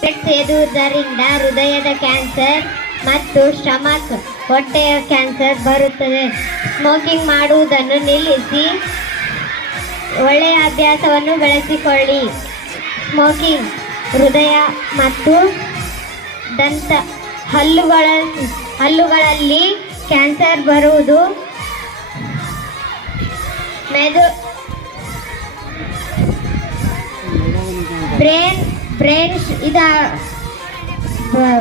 ಸೇದುವುದರಿಂದ ಹೃದಯದ ಕ್ಯಾನ್ಸರ್ ಮತ್ತು ಸ್ಟಮಕ್ ಹೊಟ್ಟೆಯ ಕ್ಯಾನ್ಸರ್ ಬರುತ್ತದೆ. ಸ್ಮೋಕಿಂಗ್ ಮಾಡುವುದನ್ನು ನಿಲ್ಲಿಸಿ. ಒಳ್ಳೆಯ ಅಭ್ಯಾಸವನ್ನು ಬೆಳೆಸಿಕೊಳ್ಳಿ. ಸ್ಮೋಕಿಂಗ್ ಹೃದಯ ಮತ್ತು ದಂತ ಹಲ್ಲುಗಳ, ಹಲ್ಲುಗಳಲ್ಲಿ ಕ್ಯಾನ್ಸರ್ ಬರುವುದು. ಮೆದು ಬ್ರೇನ್ ಬ್ರೇನ್ ಇದ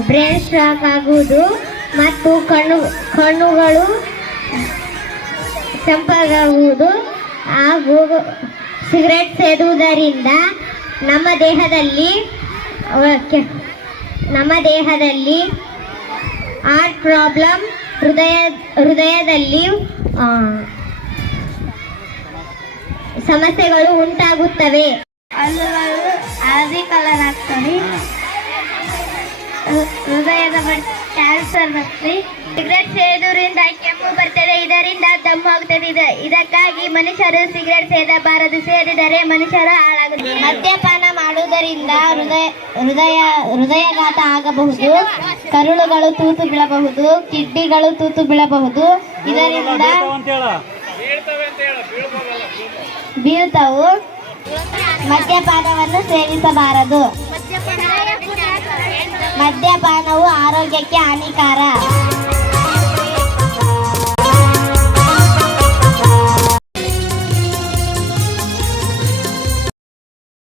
ಬ್ರೇನ್ ಸ್ಟ್ರಾಕ್ ಆಗುವುದು ಮತ್ತು ಕಣ್ಣು, ಕಣ್ಣುಗಳು ತಂಪಾಗುವುದು ಹಾಗೂ ಸಿಗರೆಟ್ ಸೇದುವುದರಿಂದ ನಮ್ಮ ದೇಹದಲ್ಲಿ ನಮ್ಮ ದೇಹದಲ್ಲಿ ಹಾರ್ಟ್ ಪ್ರಾಬ್ಲಮ್ ಹೃದಯ, ಹೃದಯದಲ್ಲಿ ಸಮಸ್ಯೆಗಳು ಉಂಟಾಗುತ್ತವೆ. ಹಲ್ಲುಗಳು ಹಳದಿ ಕಲರ್ ಆಗ್ತವೆ ಹೃದಯದ ಕ್ಯಾನ್ಸರ್ ಬರ್ತದೆ ಸಿಗರೆಟ್ ಸೇದುವುದರಿಂದ ಕೆಮ್ಮು ಬರ್ತದೆ. ಇದರಿಂದ ದಮ್ಮು ಆಗ್ತದೆ. ಇದ ಇದಕ್ಕಾಗಿ ಮನುಷ್ಯರು ಸಿಗರೆಟ್ ಸೇದಬಾರದು. ಸೇದಿದರೆ ಮನುಷ್ಯರು ಹಾಳಾಗುತ್ತದೆ ಮದ್ಯಪಾನ ಮಾಡುವುದರಿಂದ ಹೃದಯ ಹೃದಯ ಹೃದಯಘಾತ ಆಗಬಹುದು. ಕರುಳುಗಳು ತೂತು ಬೀಳಬಹುದು. ಕಿಡ್ನಿಗಳು ತೂತು ಬೀಳಬಹುದು. ಇದರಿಂದ ಬೀಳ್ತವು. ಮದ್ಯಪಾನವನ್ನು ಸೇವಿಸಬಾರದು. ಮದ್ಯಪಾನವು ಆರೋಗ್ಯಕ್ಕೆ ಹಾನಿಕಾರ.